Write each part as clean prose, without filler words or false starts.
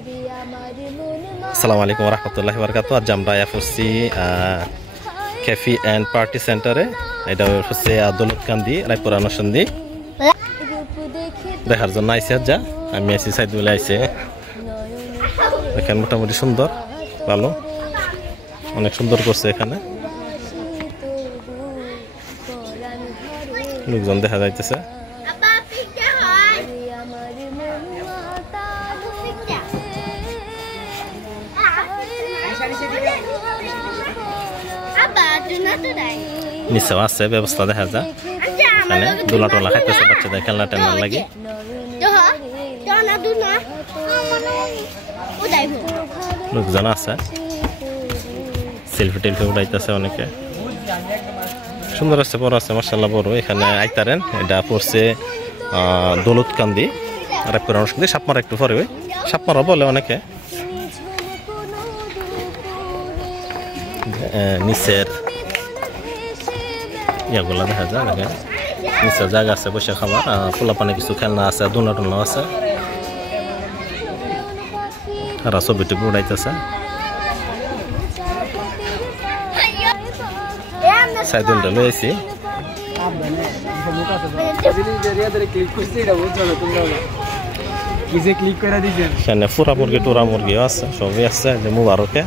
আসসালামু আলাইকুম রহমতুল্লাহি ওয়া বারাকাতুহু। আজ আমরা এফসি ক্যাফে অ্যান্ড পার্টি সেন্টারে, এটা হচ্ছে দৌলতকান্দি রায়পুরা নরসিংদী দেখার জন্য আইসি। যা আমি আইসি সাইদুল আইসে, এখানে মোটামুটি সুন্দর, ভালো, অনেক সুন্দর করছে। এখানে লোকজন দেখা যাইতেছে। নিচেও আছে ব্যবস্থা দেখা যায়। এখানে দোলা টোলা খাইতেছে বাচ্চাদের খেলনা টেলনার লাগে। লোকজন আছে, সেলফি টেলফি উঠাইতেছে অনেকে। সুন্দর আছে, বড় আছে, মাশাআল্লাহ বড়। এখানে আইতারেন, এটা পড়ছে দৌলতকান্দি রায়পুরা নরসিংদী। সাপমারা একটু পরে, সাপমারা বলে অনেকে। নিচের ইয়াগুলা দেখা যায়, নিচের জায়গা আছে বসে খাবার, পোলাপানে কিছু খেলনা আছে, দোলনা টোলনা আছে। আর ছবি টবি উড়াইতেছে। সাইদুলটা লইছি, এখানে পুরা মুরগি টুরা মুরগিও আছে, সবই আছে। যে মুবারকে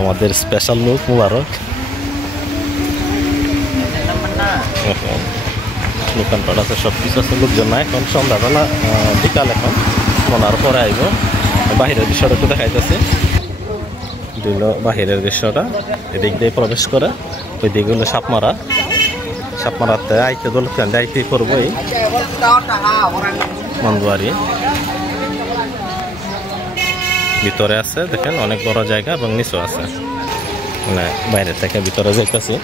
আমাদের স্পেশাল লোক মুবারক। দোকানপাট আছে, সব কিছু আছে, লোকজন নাই। এখন সন্ধ্যাবেলা, বিকাল, এখন মনার পরে আইব। বাহিরের দৃশ্যটা একটু দেখাইতেছে। দিল বাহিরের দৃশ্যটা, এদিক দিয়ে প্রবেশ করে, ওই দিকে হলো সাপমারা। সাপমারাতে আইতে দৌলতকান্দি আইতে করবো এই মন্দুয়ারি। ভিতরে আছে দেখেন, অনেক বড় জায়গা, এবং নিচেও আছে। মানে বাইরে থেকে ভিতরে যাইতেছি,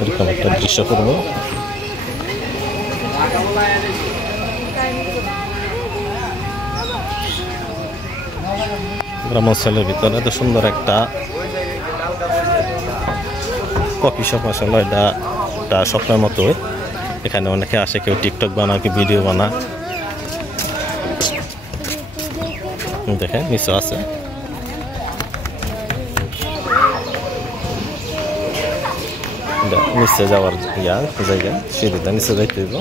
এরকম একটা দৃশ্য করবো। গ্রামাঞ্চলের ভিতরে এত সুন্দর একটা কফি শপ, আসলে এটা স্বপ্নের মতোই। এখানে অনেকে আসে, কেউ টিকটক বানায়, কেউ ভিডিও বানায়। দেখেন নিচে আছে, নিচে যাওয়ার জায়গা, সিঁড়িটা নিচে যাইতে দিব।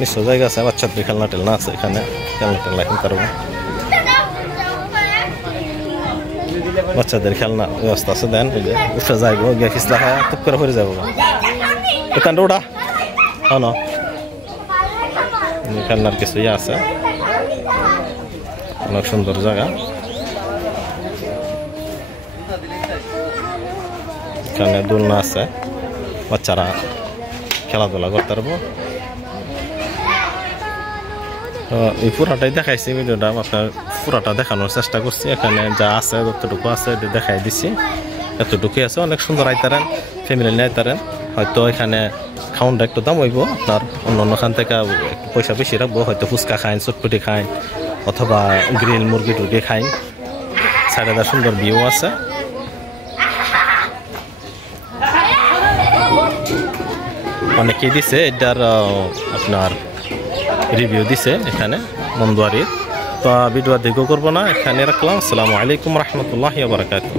নিচে জায়গা আছে, বাচ্চাদের খেলনা টেলনা আছে। এখানে খেলনা টেলনা কিনতে পারবো, বাচ্চাদের খেলনা ব্যবস্থা আছে। দেন এই যে উঠে যাইব, গিয়ে খিসলা খায় টুক করে পরে যাবো। এখানটা ওটা না, খেলনার কিছু ইয়ে আছে, অনেক সুন্দর জায়গা। এখানে দোলনা আছে, বাচ্চারা খেলাধুলা করতে পারবো। এই পুরাটাই দেখাইছি ভিডিওটা, আপনার পুরাটা দেখানোর চেষ্টা করছি। এখানে যা আছে যতটুকু আছে দেখাই দিছি, এতটুকুই আছে। অনেক সুন্দর আইতারেন, ফ্যামিলি নিয়ে আইতারেন। হয়তো এখানে খাউনটা একটু দাম হইব, আপনার অন্য খান থেকে একটু পয়সা বেশি রাখবো। হয়তো ফুচকা খাইন, চটপটি খাইন, অথবা গ্রিল মুরগি টুরগি খাইন। সাইডে সুন্দর ভিউ আছে। অনেকেই দিছে এটার আপনার রিভিউ দিছে এখানে মন্দুয়ারির। তো ভিডিও দীর্ঘ করবো না, এখানে রাখলাম। আসসালামু আলাইকুম রহমতুল্লাহি ওয়া বারাকাতুহু।